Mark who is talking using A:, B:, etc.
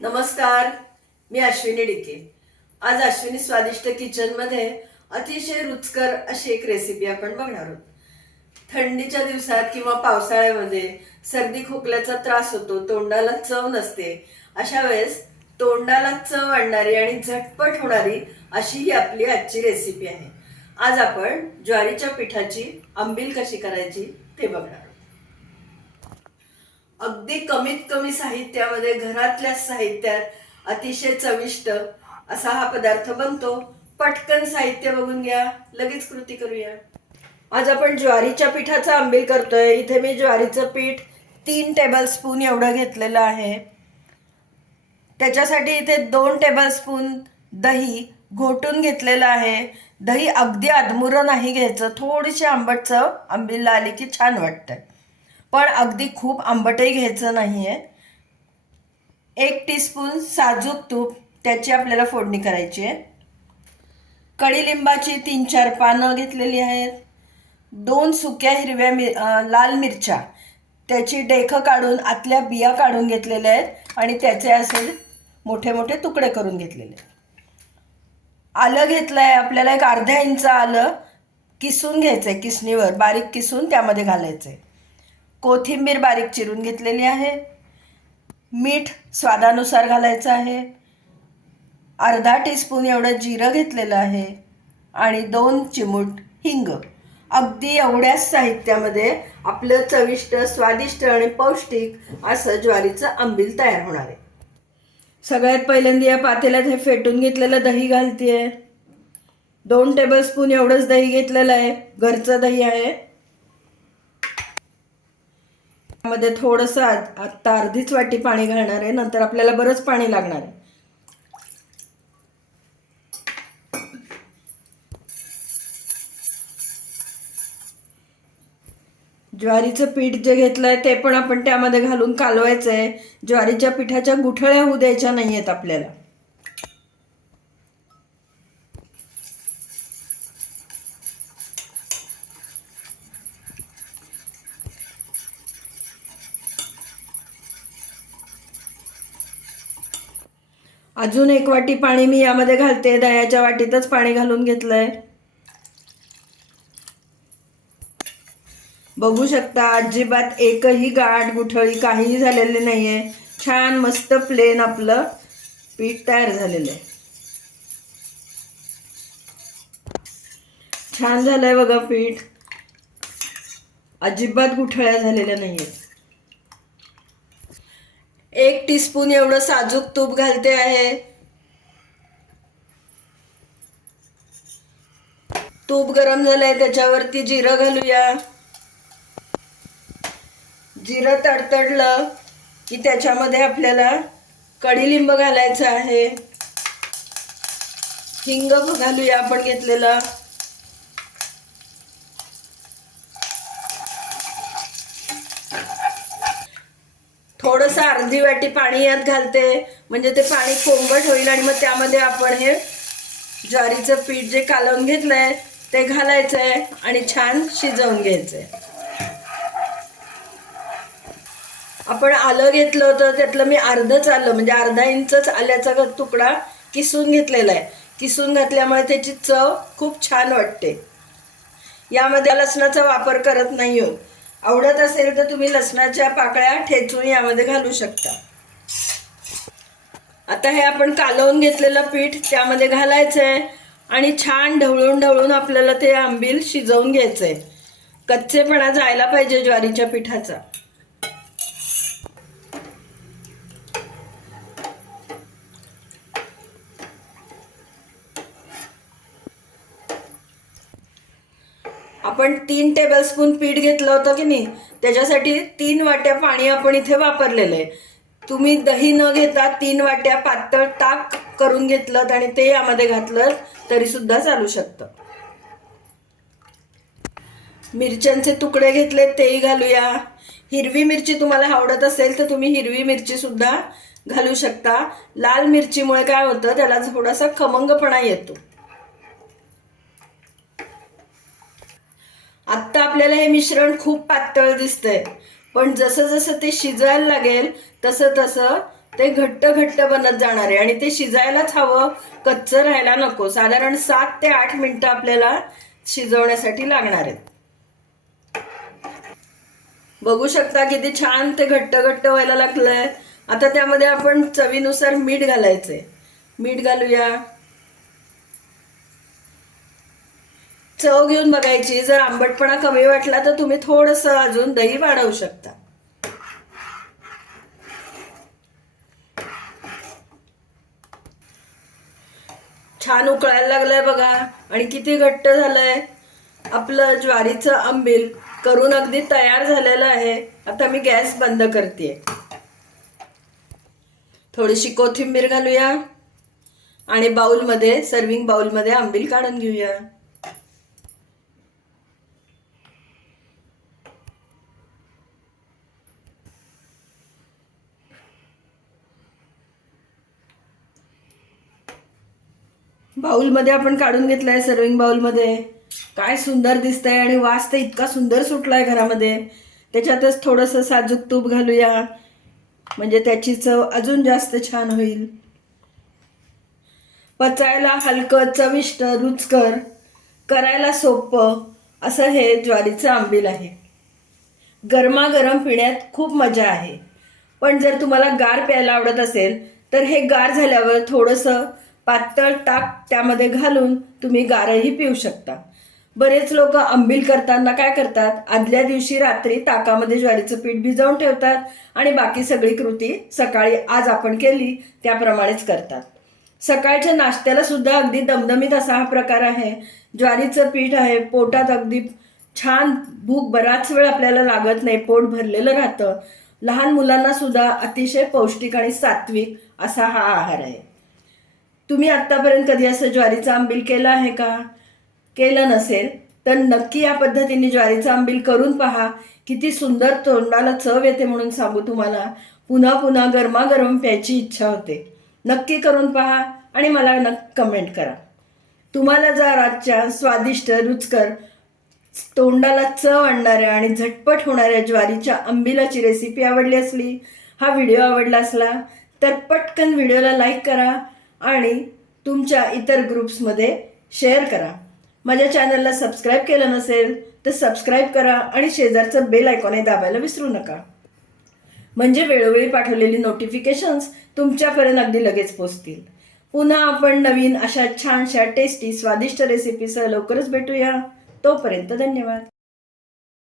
A: नमस्कार मी अश्विनी डिके. आज अश्विनी स्वादिष्ट किचनमध्ये अतिशय रुचकर अशी एक रेसिपी आपण बघणार आहोत. थंडीच्या दिवसात किंवा पावसाळ्यामध्ये सर्दी खोकल्याचा त्रास होतो तोंडाला चव नसते अशा वेळेस तोंडाला चव आणणारी आणि झटपट होणारी अशी ही आपली आजची रेसिपी आहे. आज आपण ज्वारीच्या पिठाची आंबील कशी करायची ते बघणार अगदी कमीत कमी साहित्यामध्ये घरातल्या साहित्यात अतिशय चविष्ट असा हा पदार्थ बनतो. पटकन साहित्य बघून घ्या लगेच कृती करूया. आज आपण ज्वारीच्या पिठाचा आंबील करतोय. इथे मी ज्वारीचं पीठ तीन टेबलस्पून एवढं घेतलेलं आहे. त्याच्यासाठी इथे दोन टेबलस्पून दही घोटून घेतलेलं आहे. दही अगदी अधमुरं नाही घ्यायचं. थोडीशी आंबट चव आंबीलला आली की छान वाटतं पण अगदी खूप आंबटही घ्यायचं नाही आहे एक टीस्पून साजूक तूप त्याची आपल्याला फोडणी करायची आहे. कडीलिंबाची तीन चार पानं घेतलेली आहेत. दोन सुक्या हिरव्या मिर लाल मिरच्या. त्याची डेखं काढून आतल्या बिया काढून घेतलेल्या आहेत आणि त्याचे असे मोठे मोठे तुकडे करून घेतलेले आहेत. आलं घेतलं आहे आपल्याला एक अर्ध्या इंच आलं किसून घ्यायचं आहे किसणीवर बारीक किसून त्यामध्ये घालायचं आहे कोथिंबीर बारीक चिरून घेतलेली आहे. मीठ स्वादानुसार घालायचं आहे. अर्धा टीस्पून एवढं जिरं घेतलेलं आहे आणि दोन चिमूट हिंग. अगदी एवढ्याच साहित्यामध्ये आपलं चविष्ट स्वादिष्ट आणि पौष्टिक असं ज्वारीचं आंबील तयार होणार आहे. सगळ्यात पहिल्यांदा या पातेल्यात हे फेटून घेतलेलं दही घालते दोन टेबलस्पून एवढंच दही घेतलेलं आहे. घरचं दही आहे. त्यामध्ये थोडंसं आत्ता अर्धीच वाटी पाणी घालणार आहे नंतर आपल्याला बरंच पाणी लागणार आहे. ज्वारीचं पीठ जे घेतलंय ते पण आपण त्यामध्ये घालून कालवायचं आहे ज्वारीच्या पिठाच्या गुठळ्या होऊ द्यायच्या नाही आहेत आपल्याला. अजून एक वाटी पाणी मी यामध्ये घालते. दह्याच्या वाटीतच पाणी घालून घेतलंय. बघू शकता अजिबात एकही गाठ गुठळी काहीही झालेली नाहीये. छान मस्त प्लेन आपलं पीठ तयार झालेलं आहे. छान झालंय बघा पीठ. अजिबात गुठळ्या झालेल्या नाही आहेत एक टीस्पून एवढं साजूक तूप घालते आहे. तूप गरम झालंय त्याच्यावरती जिरं घालूया. जिरं तडतडलं की त्याच्यामध्ये आपल्याला कढीलिंब घालायचं आहे. हिंग घालूया आपण घेतलेला. थोडंसं अर्धी वाटी पाणी यात घालते. म्हणजे ते पाणी कोंबट होईल आणि मग त्यामध्ये आपण हे ज्वारीचं पीठ जे कालवून घेतलंय ते घालायचं आहे आणि छान शिजवून घ्यायचंय. आपण आलं घेतलं होतं त्यातलं मी अर्धच आलं म्हणजे अर्धा इंचच आल्याचा तुकडा किसून घेतलेला आहे. किसून घातल्यामुळे त्याची चव खूप छान वाटते. यामध्ये लसणाचा वापर करत नाही हो आवडत असेल तर तुम्ही लसणाच्या पाकळ्या ठेचून यामध्ये घालू शकता. आता हे आपण कालवून घेतलेलं पीठ त्यामध्ये घालायचं आहे आणि छान ढवळून ढवळून आपल्याला ते आंबील शिजवून घ्यायचं आहे कच्चेपणा जायला पाहिजे ज्वारीच्या पिठाचा. आपण तीन टेबलस्पून पीठ घेतलं होतं की नाही त्याच्यासाठी तीन वाट्या पाणी आपण इथे वापरलेलं आहे. तुम्ही दही न घेता तीन वाट्या पातळ ताक करून घेतलं आणि ते यामध्ये घातलं तरी सुद्धा चालू शकतं. मिरच्यांचे तुकडे घेतले तेही घालूया. हिरवी मिरची तुम्हाला आवडत असेल तर तुम्ही हिरवी मिरची सुद्धा घालू शकता. लाल मिरचीमुळे काय होतं त्याला थोडासा खमंगपणा येतो. आत्ता आपल्याला हे मिश्रण खूप पातळ दिसतंय. पण जसं जसं ते शिजायला लागेल तसं तसं ते घट्ट घट्ट बनत जाणार आहे. आणि ते शिजायलाच हवं कच्चं राहायला नको. साधारण सात ते आठ मिनटं आपल्याला शिजवण्यासाठी लागणार आहेत. बघू शकता किती छान ते घट्ट घट्ट व्हायला लागलंय. आता त्यामध्ये आपण चवीनुसार मीठ घालायचंय. मीठ घालूया. चव घेऊन बघायची. जर आंबटपणा कमी वाटला तर तुम्ही थोडस अजून दही वाढवू शकता. छान उकळायला लागलंय बघा. आणि किती घट्ट झालंय. आपलं ज्वारीचं आंबील करून अगदी तयार झालेलं आहे. आता मी गॅस बंद करते थोडीशी कोथिंबीर घालूया. आणि बाउलमध्ये सर्विंग बाउलमध्ये आंबील काढून घेऊया. बाऊलमध्ये आपण काढून घेतलाय सर्विंग बाऊलमध्ये काय सुंदर दिसतंय आणि वास तर इतका सुंदर सुटलाय घरामध्ये. त्याच्यातच थोडंसं साजूक तूप घालूया. म्हणजे त्याची चव अजून जास्त छान होईल. पचायला हलकं चविष्ट रुचकर. करायला सोपं. असं हे ज्वारीचं आंबील आहे. गरमागरम पिण्यात खूप मजा आहे. पण जर तुम्हाला गार प्यायला आवडत असेल तर हे गार झाल्यावर थोडंसं पातळ ताक त्यामध्ये घालून तुम्ही गारही पिऊ शकता. बरेच लोक आंबील करताना काय करतात? आदल्या दिवशी रात्री ताकामध्ये ज्वारीचं पीठ भिजवून ठेवतात आणि बाकी सगळी कृती सकाळी आज आपण केली त्याप्रमाणेच करतात. सकाळच्या नाश्त्याला सुद्धा अगदी दमदमीत असा हा प्रकार आहे. ज्वारीचं पीठ आहे पोटात अगदी छान भूक बराच वेळ आपल्याला लागत नाही पोट भरलेलं राहतं. लहान मुलांना सुद्धा अतिशय पौष्टिक आणि सात्विक असा हा आहार आहे. तुम्ही आत्तापर्यंत कधी असं ज्वारीचं आंबील केलं आहे का? केलं नसेल तर नक्की या पद्धतीने ज्वारीचं आंबील करून पहा. किती सुंदर तोंडाला चव येते म्हणून सांगू तुम्हाला. पुन्हा पुन्हा गरमागरम प्यायची इच्छा होते. नक्की करून पहा आणि मला नक्की कमेंट करा. तुम्हाला जर आजच्या स्वादिष्ट रुचकर तोंडाला चव आणणाऱ्या आणि झटपट होणाऱ्या ज्वारीच्या आंबिलाची रेसिपी आवडली असली हा व्हिडिओ आवडला असला तर पटकन व्हिडिओला लाईक करा. आणि तुमच्या इतर ग्रुप्समध्ये शेअर करा. माझ्या चॅनलला सबस्क्राईब केलं नसेल तर सबस्क्राईब करा आणि शेजारचं बेल आयकॉनही दाबायला विसरू नका. म्हणजे वेळोवेळी पाठवलेली नोटिफिकेशन्स तुमच्यापर्यंत अगदी लगेच पोचतील. पुन्हा आपण नवीन अशा छानशा टेस्टी स्वादिष्ट रेसिपीसह लवकरच भेटूया. तोपर्यंत धन्यवाद.